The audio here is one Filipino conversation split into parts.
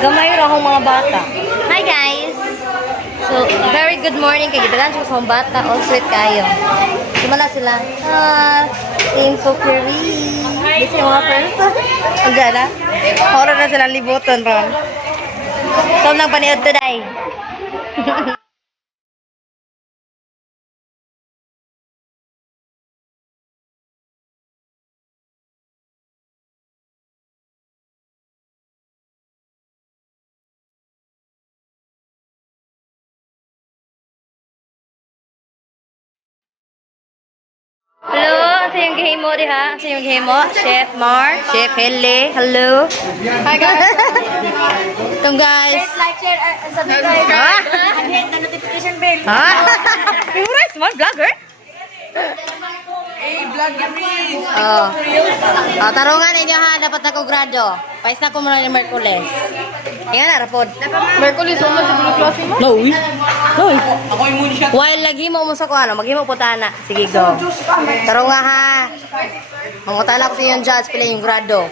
Gamay ra akong mga bata. Hi guys! So, very good morning kay gitagan sa mga bata. All sweet kayo. Simala sila. Thankful Curry. This yung mga person. Ang gana. Horror na silang libuton ron. So, nang paniod today. Hello, sa yung gihimo diha? Sa yung gihimo? Chef Mar, Chef Hele. Hello. Hi guys. Itong guys. Like, share, subscribe. And hit the notification bell. Ha? Yung small vlogger? Vlog kami. Oh. Tarungan ninyo ha, dapat na ko grado. Pais na ko muna ni Merkules. Yan na, rapod. Merkulis, wala siguro klase mo? No. No. Ako immune siya. While lagi mo mo sa ko ano, maghimo po tana. Sige go. Tarunga ha. Mangutana ko sa inyong judge pila yung grado.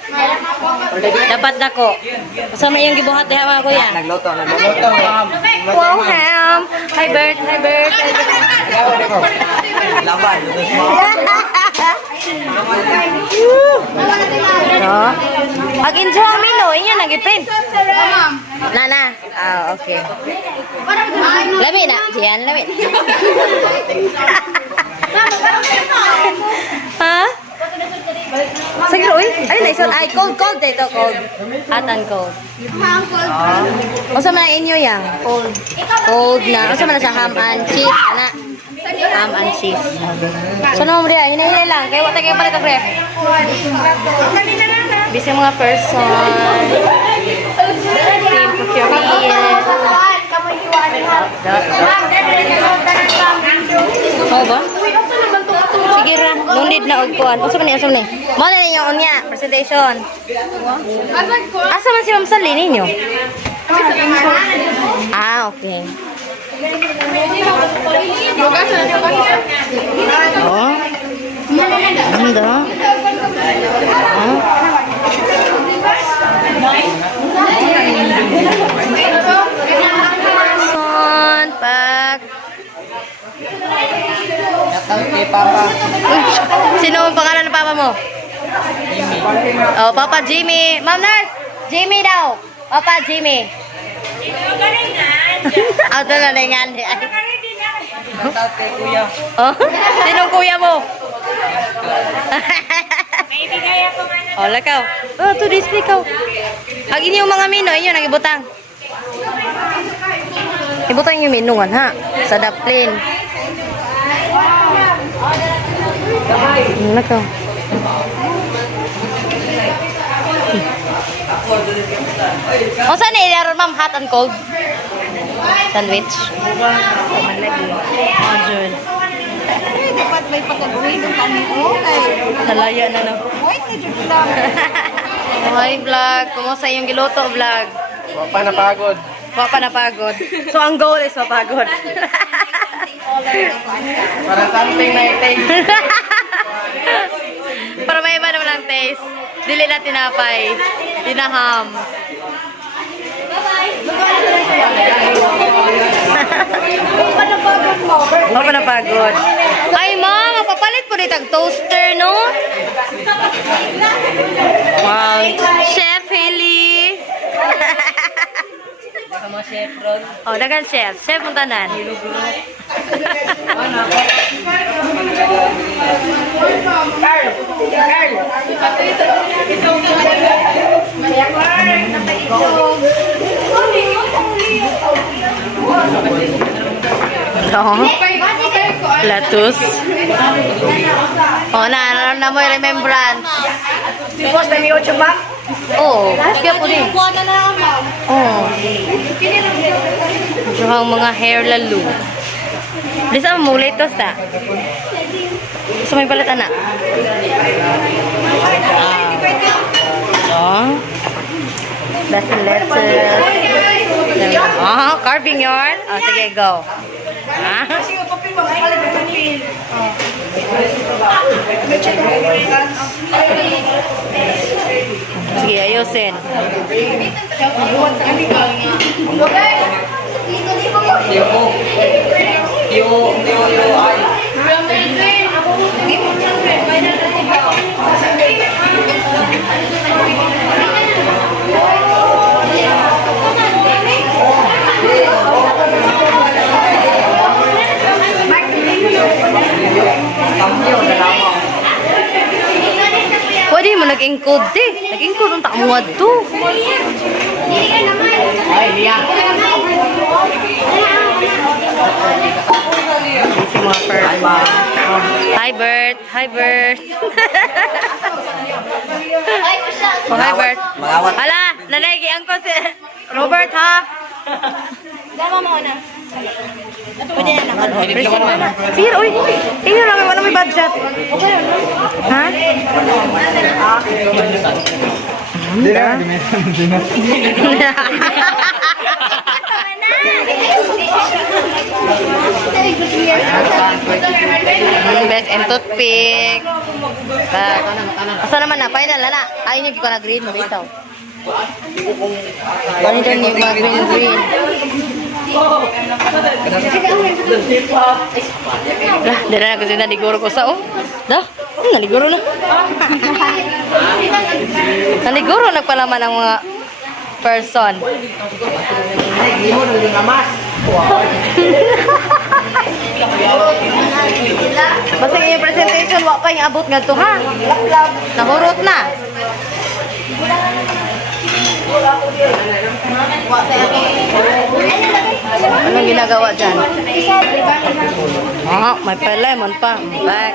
Dapat na ko. Kasama yung gibuhat diha mga kuya. Nagluto. Wow, ham. Hi Bert, hi Bert. Laban. No. Ag-enjoy ang mino, inyo nag-ipin. Nana. Ah, okay. Lami na, diyan lami. Ha? Sige, uy. Ay, nice. Ay, cold dito, cold. Atan cold. O sa mga inyo yang? Cold. Cold na. O sa mga sa ham and cheese, ana. Ham and cheese. So, naman mo diya, hinahilay lang. Kaya wata kayo pala kag-ref. Busy mga person. Team procurement. Oh, ba? Sige ra, no need na og kuan. Unsa man ni asam ni? Mo na ninyo unya presentation. Asa man si Ma'am Sally ninyo? Ah, okay. Oh. Anda. Ah. Son, pak. Kay Papa. Sino ang pangalan ng papa mo? Jimmy. Oh, Papa Jimmy. Ma'am Nurse, Jimmy daw. Papa Jimmy. Auto na lingan. Shoutout kay Kuya. Oh, sinong kuya mo? May bigay ako nga Oh, lakaw. Oh, to display ka. Ang inyong mga mino, inyo nagibutang. Ibutang yung minuan ha. Sa daplin. Lakaw. O saan ni ma'am, hot and cold? Sandwich. Oh, Jun. dapat may pagkagawin ng kami. Okay. Nalaya na no. Wait, medyo lang. Hi vlog. Kumusta yung giluto vlog? Pa napagod. Wa pa napagod. So ang goal is mapagod. Para something na i-taste. Para may iba naman ang taste. Dili na tinapay. Tinaham. Wa pa napagod. Ay ma, mapapalit po dito ang toaster no? Wow. Chef Haley. Sama Chef Ron. Oh, dagan chef. Chef mong tanan. No. Latus. Oh, na mo yung remembrance. Post na mi 8 ba? Oh, kaya po din. Kuha na lang ma'am. Oh. Ito ang mga hair lalo. Di sa mo latest na. Gusto may balat anak. Oh. That's the lettuce. Oh, carving yarn. Oh, sige, go. Ah. Sige, ayusin. Pwede mo nag-encode, te. Nag-encode ang takamuad to. Si mga first. Hi, Bert. Hi, Bert. Oh, hi, Bert. Hala, nanagian ko si Robert, ha? Dama mo na. Pwede na naman. Sige, uy. Tingnan namin, wala may budget. Ha? Hindi na, gamitin mo din na. Best and toothpick. Asa naman na? Final na na. Ayun yung ko na green. Bitaw. Ano doon yung mga green. Lah, dira na kasi naliguro ko sa Dah, naliguro na. Naliguro nagpalaman ang mga person. Basta yung presentation, wak pa yung abot nga to, ha? Nahurot na. Anong ginagawa dyan? Oh, may pa-lemon pa. Back.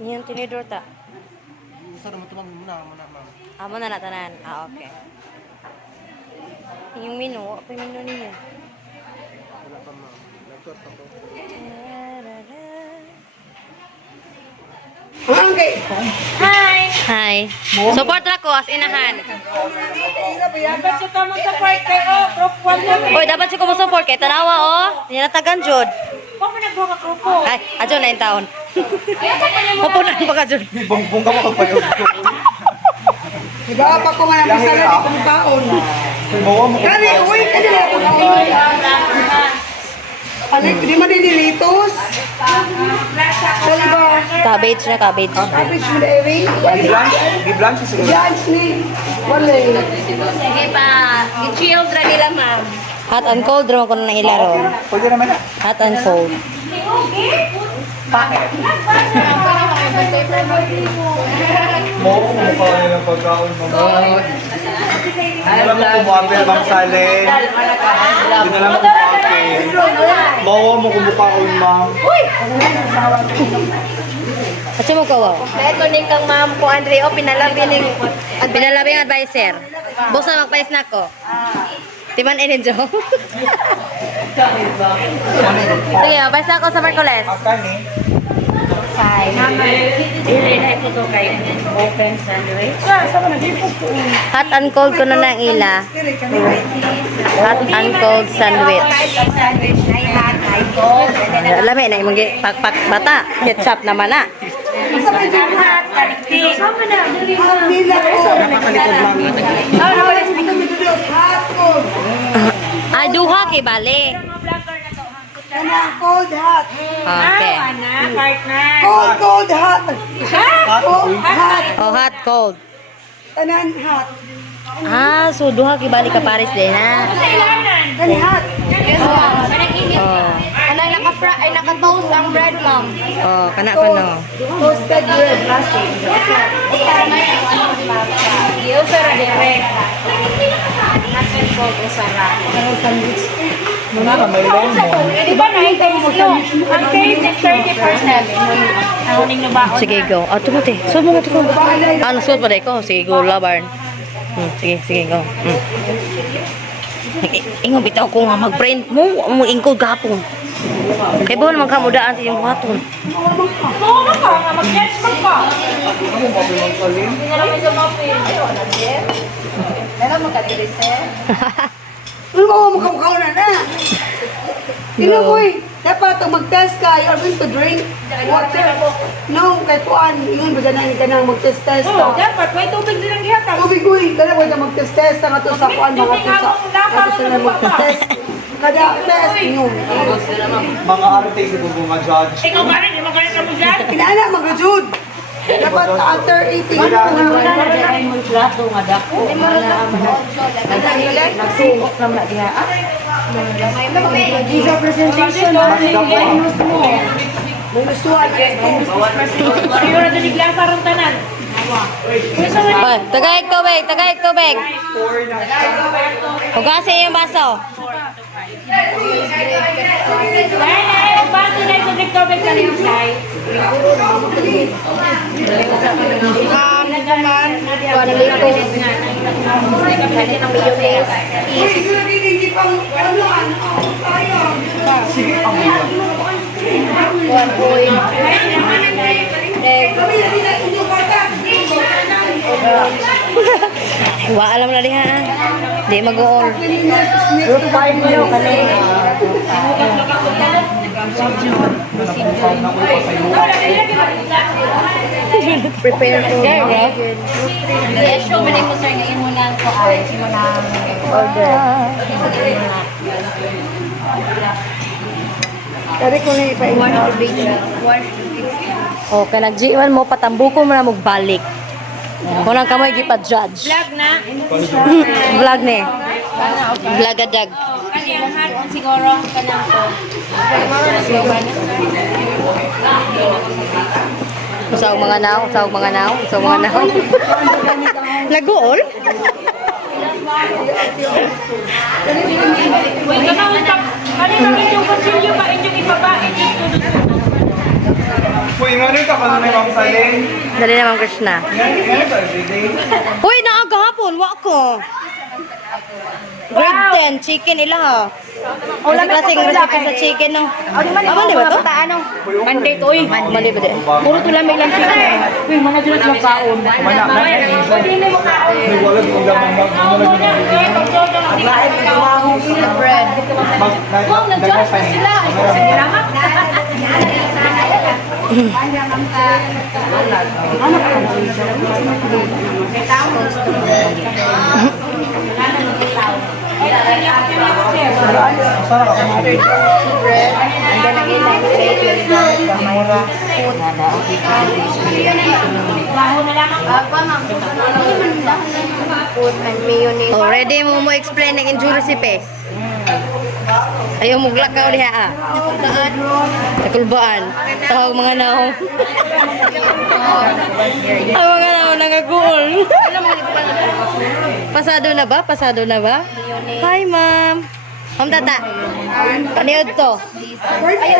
Yung tinidor ta. Gusto naman tumag muna, ma'am. Amo na natanan. Okay. Yung menu, apa yung menu niyo? Wala pa, ma'am. Nag-short ako. Hi. Support ra ko as inahan. Dapat sa tamo sa part kayo. Prop 1 Oy, dapat si ko mo support kay tanawa Ninatagan jud. Pa man nagbuka grupo. Ay, adyo 9 taon. Mapunan pa ka jud. Bong ka mo kapag Diba pa ko nga napisala di kong taon. Bawa mo Kani, uy, kanila ko na. Di man din dilitos. Diba? Cabbage na cabbage. Cabbage mo na ewing. i-blanch siguro. Lunch ni. Wala Sige pa. I-chill dra nila ma'am. Hot and cold ro ko na ilaro. Pwede naman na. Hot and cold. Mo ko mukha nila ng pagkaon mo. Alam mo kumapil bang salin. Hindi na lang kumapil. Bawa mo kung mukhaon, ma'am. At mo kawaw. Ito ni kang ma'am ko, Andre, o pinalabi ni... Pinalabing advisor. Busa magpais na ko. Timan ininjo. Sige, magpais na ako sa Merkules. Akan eh. Hot and cold ko na ng ila. Hot and cold sandwich. Lami na yung pakpak bata. Ketchup naman na. Ah, duha kay bale. Kana cold hot. Okay. Cold hot. Cold hot. Oh, hot, cold. Tanan hot. Ah, so duha kay bale ka Paris din ha. Kani hot. Oh. Ano, naka-toast ang bread, ma'am. Oh, kana ko no. Toasted bread. Plastic. Yung sarap direct. Nasin ko ko sarap. May long mo. Di ba na-taste no? Ang taste is 30%. Nahuning na ba? Sige, go. Ah, tumuti. Suot mo nga ito ko. Ah, nasuot pa rin ko. Sige, go, labarn. Sige, go. Ingo, bitaw ko nga mag-print mo. Mo ingkod gapon. Kaya buwan naman kamudaan sa iyong buhaton. Oo na ka, mag-catch ka pa. Hindi na naman sa muffin. Meron mo ka Ano ba mo kamukhaw na na? Tingnan mo eh. Dapat ang mag-test ka, you are going to drink water. No, kay Kuan, yun ba ganun ka nang mag-test-test Oo, ka? dapat. May tubig silang gihatag. Tubig ko eh, kaya ko mag-test-test ang ato sa Kuan, mga ato sa ato sila mag-test. Kada test, no. Mga artist ito kung ma-judge. Ikaw ba rin? Di ba ganun ka mo dyan? Inaana, mga-Jude. Dapat after eating, Siguro na diglasa ron tanan. Oy, tagayag tubig. Hugasin yung baso. Ay, ang baso na sa tubig ka rin, Sai. Wa alam na diha. Di mag-uol. Prepare ko. Yes, show mo mo sir ngayon mo na ko mo na order. Dari ko na ipain. Oh, kanag G1 mo patambuko mo na magbalik. Kunang kamoy gipa-judge. Vlog na. Vlog ni. Vlogadag. Kanilahan siguro kanang ko. Usaw mga naw. Nag-uol? Uy, kanang tap. Kanina yung kutsilyo ba inyong ibabain dito. Uy, nga rin ka pa na may mamsalin. Dali naman Krishna. Yan ito everyday. Uy, naagahapon. Wa ko. Grade 10, chicken ila ha. O, klaseng recipe sa chicken, no? Mali ba to? Monday to, uy. Mali ba din? Puro tulang may lang chicken. Uy, mga dyan sa magkaon. Mana, Pwede mo kaon. may walad kung gamang Bread. Wow, nag-judge na sila. Oh, ready mo explain ng injury recipe? Ayaw mo glakaw diha ah. Nakulbaan. Tawag mga naong. Ang mga naong nagaguol. Pasado na ba? Hi, ma'am. Ma'am Tata. Paniod to.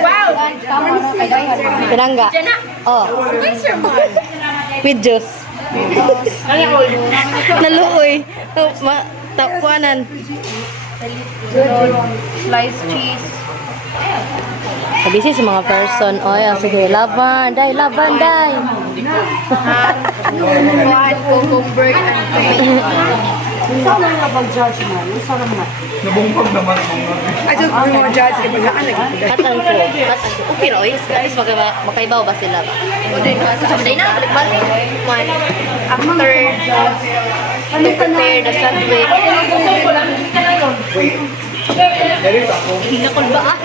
Wow! Pinangga. Oh. With juice. Naluoy. Kuanan. Sliced cheese. This is mga person. Oh, yeah. Sige. Laban. Day. Kuhan, cucumber, and tomato. Saan nga pag-judge na? Saan na? Nabungkog naman mga. I just bring more judge kay pagkaan lagi. Katang ko. Okay, Roy. Guys, makaibaw ba sila? Sabi na. Balik-balik. After to prepare the sandwich. Nakulbaan.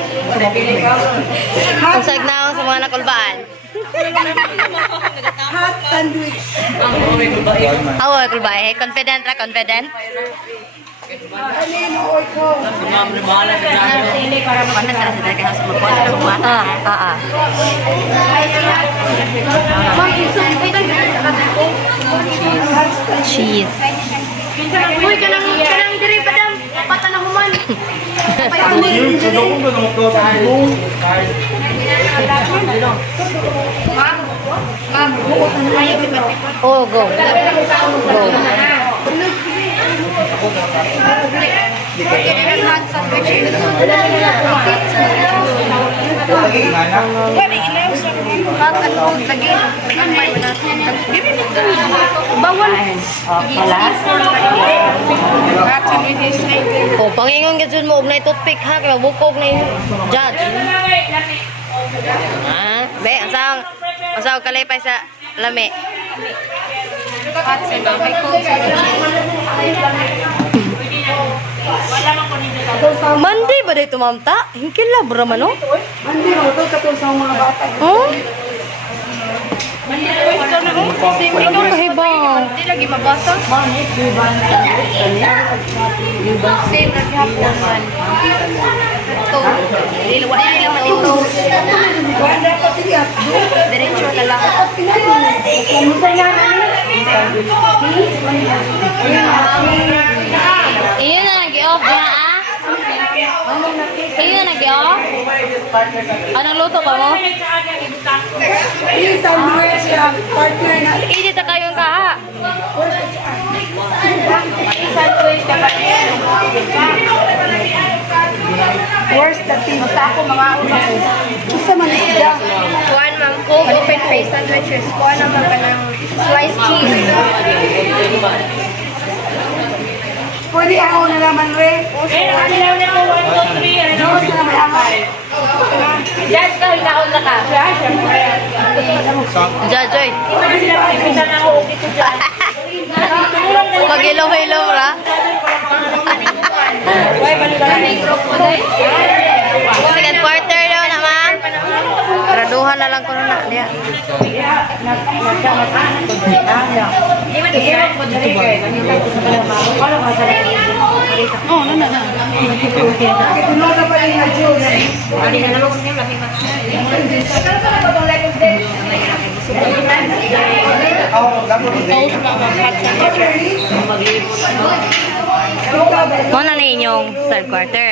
Ang sagnaw sa mga nakulbaan. Hot sandwich. Awo, kulbaan. Confident ra, confident. Alin o ikaw? Paano sa sila kaya sa mga cheese. Uy, kanang diri pa dam. Patanahuman. Ma'am, buot na Oh, go. Go. Hot sandwich. Hot and cold lagi. Bawal. Oh, pangingon gid mo og nay toothpick ha kay magbukog na yung judge. Ah, be, asang kalipay sa lami. Hot sandwich. May cold sandwich. Monday ba dito, ma'am ta? Hingkil la bra man, no? Hindi mo to katong sa mga bata. Oh? Ikaw na oh. Ikaw kahibang. Hindi lagi mabasa. Same na gihapon man. Ito. Wala lang matito. Wala pa tiyak. Diretso na lang. Iyon na nag-i-off na, ah? Iyon na nag-i-off? Anong luto ba mo? Please, sandwich siya. Partner na. Hindi ta kayong kaha. Where's the team? Basta ako mga una ko. Gusto man siya. Kuhan ma'am, cold open face sandwiches. Kuhan naman ka ng sliced cheese. Pwede ako na naman, Re. Eh, nakalilaw na ko 1, 2, 3. Ano? Gusto na may akay. Yes, ka, hinaon na ka. Judge, oy. Isa na ako dito dyan. Mag-ilaw-ilaw ra. Second quarter daw na, ma'am. Graduhan na lang ko na. Diya. Itulo na pa rin na juice. Mo na inyong third quarter.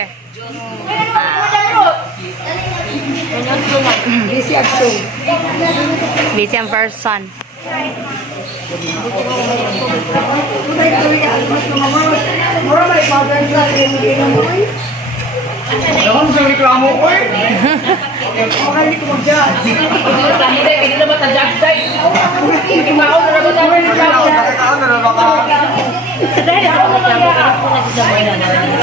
Busy at show. Busy ang person. Tunay tuloy ka. Mas mga mura may powder glass. Yung mo eh. Naman sa reklamo ko eh. Okay, hindi ko mag-judge. Hindi na ba ta-judge tayo? Imaon na ba tayo? Nakataan na naman ka. Dahil ako naman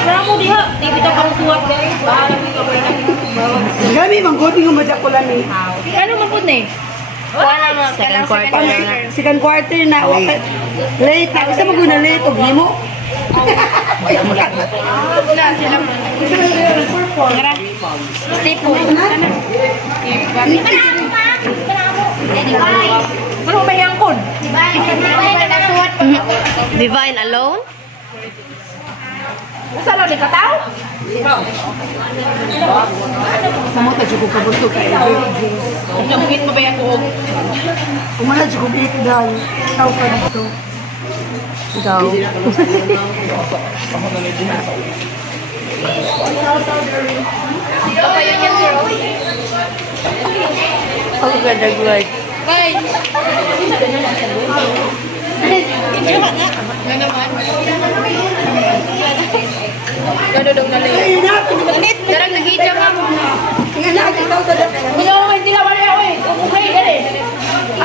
Wala mo diha. Di kita pang suwat guys. Bahala mo ikaw ba Gami, manggoting yung madyakulan eh. Ano mapod na eh? Second quarter na. Second quarter na. Late na. Isa mag-una late. O gimo. Na sila. Tara. Stay po. Ano ba yung kon? Divine alone? Usa lang di kataw? Sa mo, tadyo ko kabuso ka. Jamugin mo ba yung kuog? Umala, dyo ko bito dahil. Tao ka dito. Ikaw. Ang ganda guard. Gano'n daw nalang. Ayun na, pinipinit. Darang nag-hijab ka mo. Tingnan na, isaw sa dati. Hindi ako hindi na wala ako eh. Okay, dali.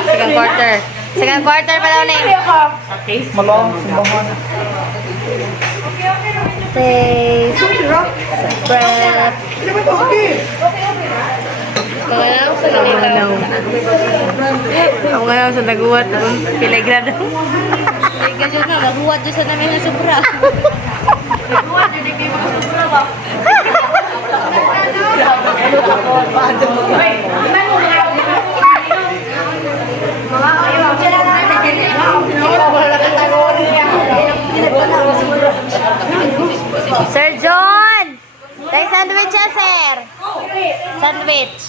Second quarter. Second quarter pa daw na Kaya ka. Malong, simbahan. Taste. Prep. Ano ba ito? Okay. Mga naw sa nalitaw. Ako nga naw sa naguwat. Pilagra daw. Pilagra dyan na. Naguwat dyan sa namin na sobra. Sir John! Tayo sandwich siya, sir. Sandwich.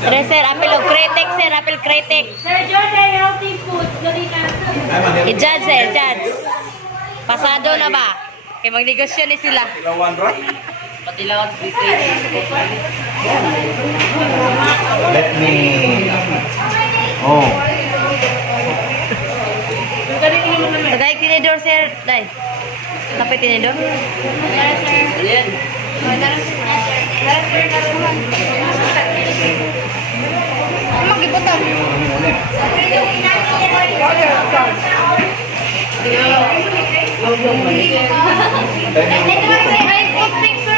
Sir, sir, apple o kritik, sir. Apple kritik. Sir Jordan, healthy foods. Dali na. I-judge, sir, judge. Pasado na ba? Kaya magnegosyo ni sila. Let me... Oh. Tagay tinidor, sir. Day. Kapit tinidor. Magibutan.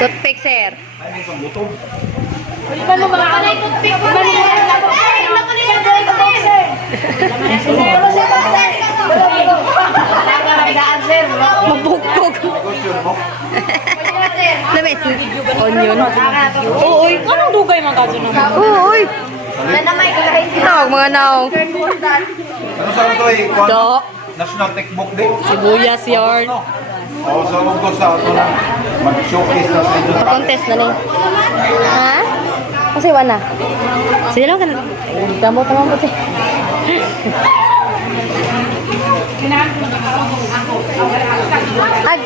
Toothpick, sir. Ano mga kanay toothpick ko? Ano mga Mabugkog. Lamit. Onion. Uy, anong dugay mga kaso naman? Uy. Tawag mga naong. Ano sa ito eh? Do. National Textbook Day. Sibuyas yard. Oo, sa loob ko sa ito na. Mag-showcase na sa ito. Contest na lang. Ha? Kasi wala. Sige lang kan. Gamot naman po siya.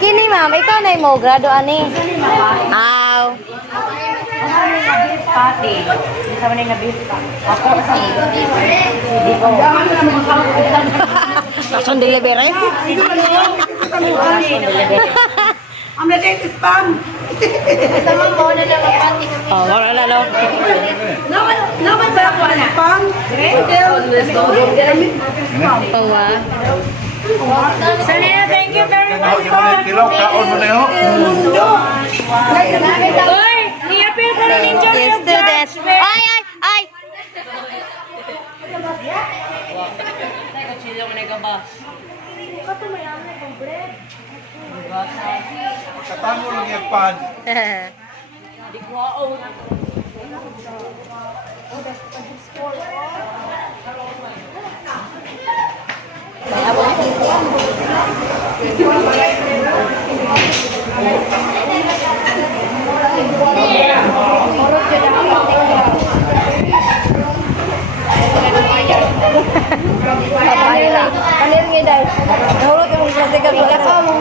Gini ma'am, ikaw na mo grado ani. Aw. Pati. Hindi sa manay na beef pa. Ako sa Langsung delivery. Ang latest spam. Oh, wala na no. Naman ba ako ang spam? Pawa. Sir Nina, thank you very much. Kilaw, kaon mo na yun. Uy, i-appeal ka na ninyo. Yes, students. Ay, ay, ay. Katango lang yung pan. Kanil nga dahil. Nahulog yung mga klasika. Ikaw mo.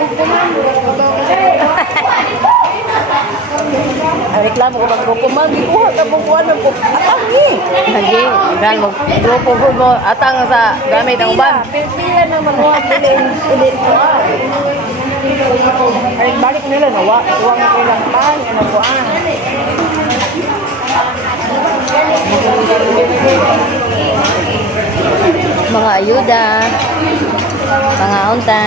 Ang reklamo ko mag-grupo. Mag-ikuha ka mong kuha ng atangi. Lagi. Dahil mag-grupo mo. Atang sa gamit ang uban. Pila na manuha pilin ko. Ay, balik nila. Huwag nilang pan. Ano ko mga ayuda, mga unta.